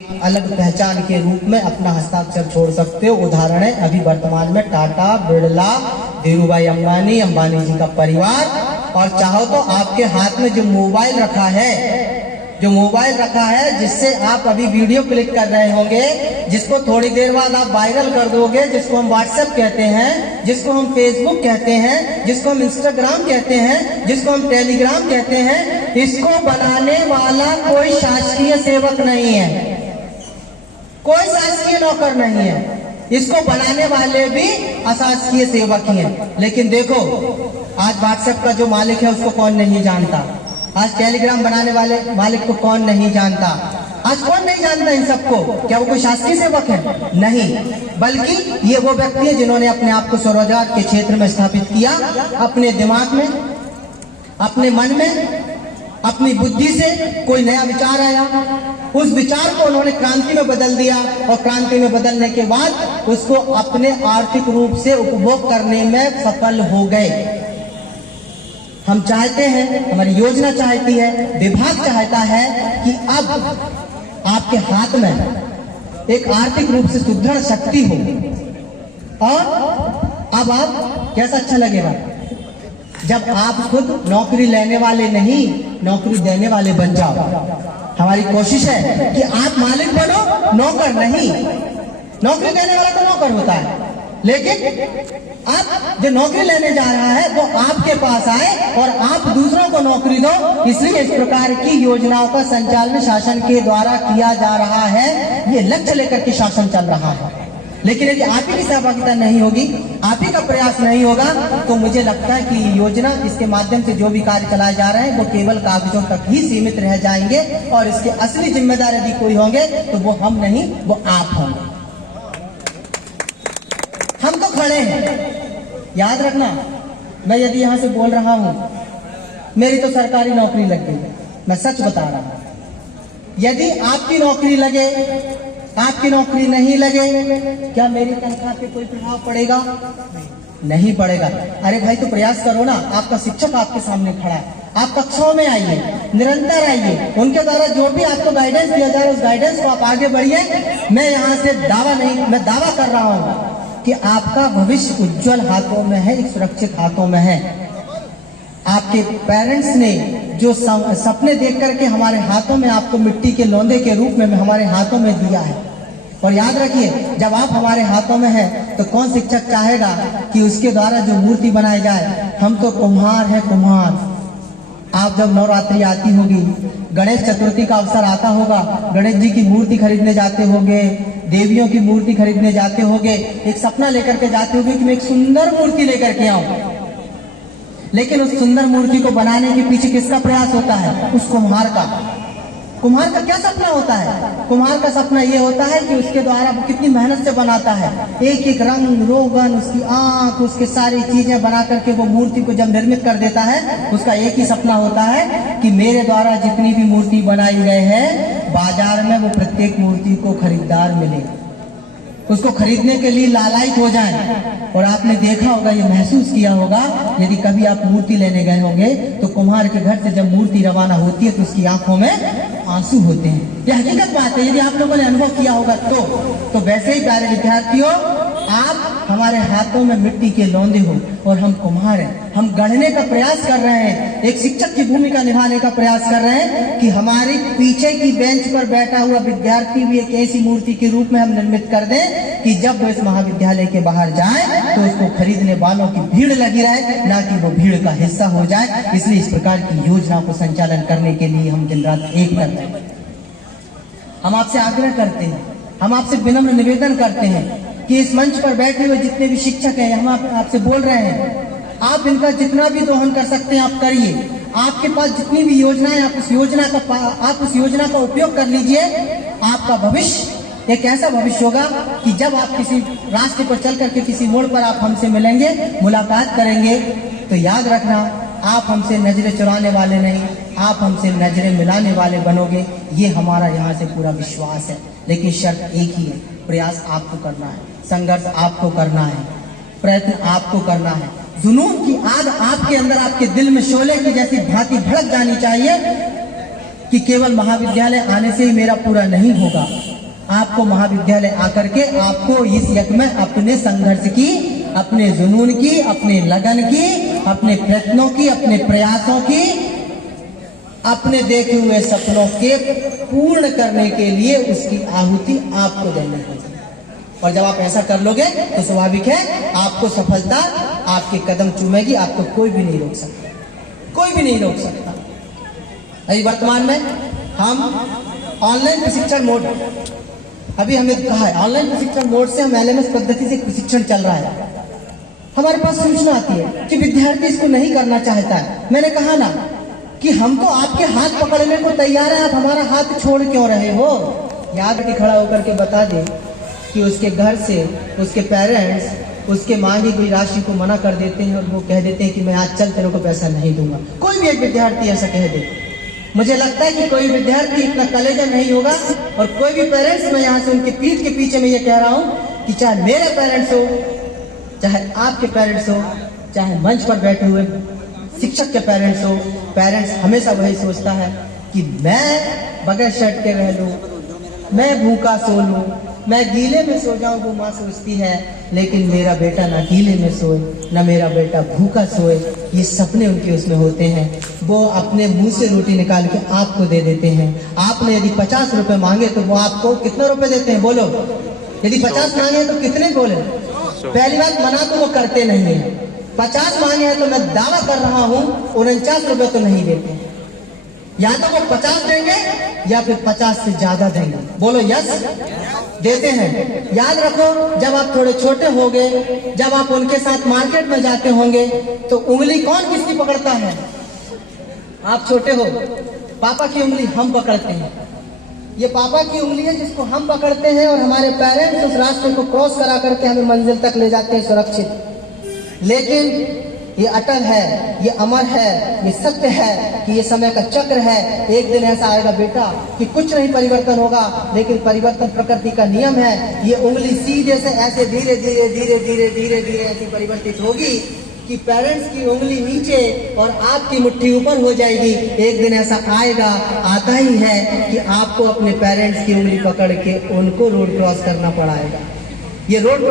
अलग पहचान के रूप में अपना हस्ताक्षर छोड़ सकते हो। उदाहरण है अभी वर्तमान में टाटा, बिरला, धीरूभाई अंबानी, अंबानी जी का परिवार, और चाहो तो आपके हाथ में जो मोबाइल रखा है जिससे आप अभी वीडियो क्लिक कर रहे होंगे, जिसको थोड़ी देर बाद आप वायरल कर दोगे, जिसको हम व्हाट्सएप कहते हैं, जिसको हम फेसबुक कहते हैं, जिसको हम इंस्टाग्राम कहते हैं, जिसको हम टेलीग्राम कहते हैं, इसको बनाने वाला कोई शासकीय सेवक नहीं है, कोई शासकीय नौकर नहीं है। इसको बनाने वाले भी अशासकीय सेवक ही हैं। लेकिन देखो आज व्हाट्सएप का जो मालिक है उसको कौन नहीं जानता, आज टेलीग्राम बनाने वाले मालिक को कौन नहीं जानता, आज कौन नहीं जानता इन सबको। क्या वो कोई शासकीय सेवक है? नहीं, बल्कि ये वो व्यक्ति है जिन्होंने अपने आप को स्वरोजगार के क्षेत्र में स्थापित किया, अपने दिमाग में, अपने मन में, अपनी बुद्धि से कोई नया विचार आया, उस विचार को उन्होंने क्रांति में बदल दिया, और क्रांति में बदलने के बाद उसको अपने आर्थिक रूप से उपभोग करने में सफल हो गए। हम चाहते हैं, हमारी योजना चाहती है, विभाग चाहता है कि अब आपके हाथ में एक आर्थिक रूप से सुदृढ़ शक्ति हो, और अब आप कैसा अच्छा लगेगा जब आप खुद नौकरी लेने वाले नहीं, नौकरी देने वाले बन जाओ। हमारी कोशिश है कि आप मालिक बनो, नौकर नहीं। नौकरी देने वाला तो नौकर होता है, लेकिन आप जो नौकरी लेने जा रहा है वो आपके पास आए और आप दूसरों को नौकरी दो। इसलिए इस प्रकार की योजनाओं का संचालन शासन के द्वारा किया जा रहा है। ये लक्ष्य लेकर के शासन चल रहा है। लेकिन यदि आप ही की सहभागिता नहीं होगी, आप ही का प्रयास नहीं होगा, तो मुझे लगता है कि योजना, इसके माध्यम से जो भी कार्य चलाए जा रहे हैं वो केवल कागजों तक ही सीमित रह जाएंगे, और इसके असली जिम्मेदार यदि कोई होंगे तो वो हम नहीं, वो आप होंगे। हम तो खड़े हैं, याद रखना। मैं यदि यहाँ से बोल रहा हूं मेरी तो सरकारी नौकरी लग गई, मैं सच बता रहा हूं। यदि आपकी नौकरी लगे, आपकी नौकरी नहीं लगे, क्या मेरी तनख्वाह पे कोई प्रभाव पड़ेगा? नहीं पड़ेगा। अरे भाई तो प्रयास करो ना, आपका शिक्षक आपके सामने खड़ा है, आप कक्षाओं में आइए, निरंतर आइए, उनके द्वारा जो भी आपको गाइडेंस दिया जा रहा है उस गाइडेंस को आप आगे बढ़िए। मैं यहाँ से मैं दावा कर रहा हूँ कि आपका भविष्य उज्जवल हाथों में है, एक सुरक्षित हाथों में है। आपके पेरेंट्स ने जो सपने देख करके हमारे हाथों में, आपको मिट्टी के लौंदे के रूप में हमारे हाथों में दिया है। और याद रखिए, जब आप हमारे हाथों में हैं तो कौन शिक्षक चाहेगा कि उसके द्वारा जो मूर्ति बनाई जाए। हम तो कुम्हार हैं, कुम्हार। आप जब नवरात्रि आती होगी, गणेश चतुर्थी का अवसर आता होगा, गणेश जी की मूर्ति खरीदने जाते होंगे, देवियों की मूर्ति खरीदने जाते होंगे, एक सपना लेकर के जाते होंगे कि मैं एक सुंदर मूर्ति लेकर के आऊं। लेकिन उस सुंदर मूर्ति को बनाने के पीछे किसका प्रयास होता है? उस कुम्हार का। कुम्हार का क्या सपना होता है? कुम्हार का सपना ये होता है कि उसके द्वारा वो कितनी मेहनत से बनाता है, एक एक रंग रोगन, उसकी आंख, उसके सारी चीजें बना करके वो मूर्ति को जब निर्मित कर देता है, उसका एक ही सपना होता है कि मेरे द्वारा जितनी भी मूर्ति बनाई गई है, बाजार में वो प्रत्येक मूर्ति को खरीदार मिले, उसको खरीदने के लिए लालायित हो जाए। और आपने देखा होगा, ये महसूस किया होगा, यदि कभी आप मूर्ति लेने गए होंगे तो कुम्हार के घर से जब मूर्ति रवाना होती है तो उसकी आंखों में आंसू होते हैं। ये हकीकत बात है, यदि आप लोगों ने अनुभव किया होगा तो वैसे ही प्यारे विद्यार्थियों, आप हमारे हाथों में मिट्टी के लौंदे हो और हम कुम्हार हैं। हम गढ़ने का प्रयास कर रहे हैं, एक शिक्षक की भूमिका निभाने का प्रयास कर रहे हैं कि हमारी पीछे की बेंच पर बैठा हुआ विद्यार्थी भी एक ऐसी मूर्ति के रूप में हम निर्मित कर दें कि जब वो इस महाविद्यालय के बाहर जाए तो उसको खरीदने वालों की भीड़ लगी रहे, ना कि वो भीड़ का हिस्सा हो जाए। इसलिए इस प्रकार की योजना को संचालन करने के लिए हम दिन रात एक करते हैं। हम आपसे आग्रह करते हैं, हम आपसे विनम्र निवेदन करते हैं कि इस मंच पर बैठे हुए जितने भी शिक्षक हैं, हम आपसे बोल रहे हैं, आप इनका जितना भी दोहन कर सकते हैं आप करिए। आपके पास जितनी भी योजनाएं, आप उस योजना का उपयोग कर लीजिए। आपका भविष्य एक ऐसा भविष्य होगा कि जब आप किसी रास्ते पर चल करके किसी मोड़ पर आप हमसे मिलेंगे, मुलाकात करेंगे, तो याद रखना, आप हमसे नजरें चुराने वाले नहीं, आप हमसे नजरें मिलाने वाले बनोगे। ये हमारा यहाँ से पूरा विश्वास है। लेकिन शर्त एक ही है, प्रयास आपको करना है, संघर्ष आपको करना है, प्रयत्न आपको करना है। जुनून की आग आपके अंदर, आपके दिल में शोले की जैसी भांति भड़क जानी चाहिए कि केवल महाविद्यालय आने से ही मेरा पूरा नहीं होगा। आपको महाविद्यालय आकर के आपको इस यज्ञ में अपने संघर्ष की, अपने जुनून की, अपने लगन की, अपने प्रयत्नों की, अपने प्रयासों की, अपने देखे हुए सपनों के पूर्ण करने के लिए उसकी आहुति आपको देनी होगी। और जब आप ऐसा कर लोगे तो स्वाभाविक है आपको सफलता आपके कदम चूमेगी, आपको कोई भी नहीं रोक सकता, कोई भी नहीं रोक सकता। अभी वर्तमान में हम ऑनलाइन प्रशिक्षण मोड, अभी हमें कहा है ऑनलाइन प्रशिक्षण मोड से हम एलएमएस पद्धति से प्रशिक्षण चल रहा है। हमारे पास सूचना आती है कि विद्यार्थी इसको नहीं करना चाहता है। मैंने कहा ना कि हम तो आपके हाथ पकड़ने को तैयार है, आप हमारा हाथ छोड़ क्यों रहे हो? याद के खड़ा होकर के बता दे कि उसके घर से उसके पेरेंट्स उसके मांगी हुई राशि को मना कर देते हैं और वो कह देते हैं कि मैं आज चल तेरे को पैसा नहीं दूंगा। कोई भी एक विद्यार्थी ऐसा कह दे, मुझे लगता है कि कोई विद्यार्थी इतना कलेजा नहीं होगा। और कोई भी पेरेंट्स, मैं यहाँ से उनके पीठ के पीछे मैं ये कह रहा हूँ कि चाहे मेरे पेरेंट्स हो, चाहे आपके पेरेंट्स हो, चाहे मंच पर बैठे हुए शिक्षक के पेरेंट्स हो, पेरेंट्स हमेशा वही सोचता है कि मैं बगैर शर्ट के रह लूँ, मैं भूखा सो लूँ, मैं गीले में सो जाऊं, वो माँ सोचती है। लेकिन मेरा बेटा ना गीले में सोए, ना मेरा बेटा भूखा सोए, ये सपने उनके उसमें होते हैं। वो अपने मुंह से रोटी निकाल के आपको दे देते हैं। आपने यदि 50 रुपए मांगे तो वो आपको कितने रुपए देते हैं बोलो? यदि 50 मांगे तो कितने बोले? पहली बात, मना तो वो करते नहीं है। 50 मांगे हैं तो मैं दावा कर रहा हूँ 49 रुपए तो नहीं देते हैं। या तो वो 50 देंगे या फिर 50 से ज्यादा देंगे। बोलो यस, देते हैं। याद रखो, जब आप थोड़े छोटे होंगे, जब आप उनके साथ मार्केट में जाते होंगे तो उंगली कौन किसकी पकड़ता है? आप छोटे हो, पापा की उंगली हम पकड़ते हैं। ये पापा की उंगली है जिसको हम पकड़ते हैं और हमारे पेरेंट्स उस रास्ते को क्रॉस करा करके हमें मंजिल तक ले जाते हैं सुरक्षित। लेकिन ये अटल है, ये अमर है, ये सत्य है कि ये समय का चक्र है। एक दिन ऐसा आएगा बेटा कि कुछ नहीं परिवर्तन होगा, लेकिन परिवर्तन प्रकृति का नियम है। ये उंगली सीधे से ऐसे धीरे धीरे धीरे धीरे धीरे धीरे ऐसी परिवर्तित होगी कि पेरेंट्स की उंगली नीचे और आपकी मुट्ठी ऊपर हो जाएगी। एक दिन ऐसा आएगा, आता ही है कि आपको अपने पेरेंट्स की उंगली पकड़ के उनको रोड क्रॉस करना पड़ेगा। ये रोड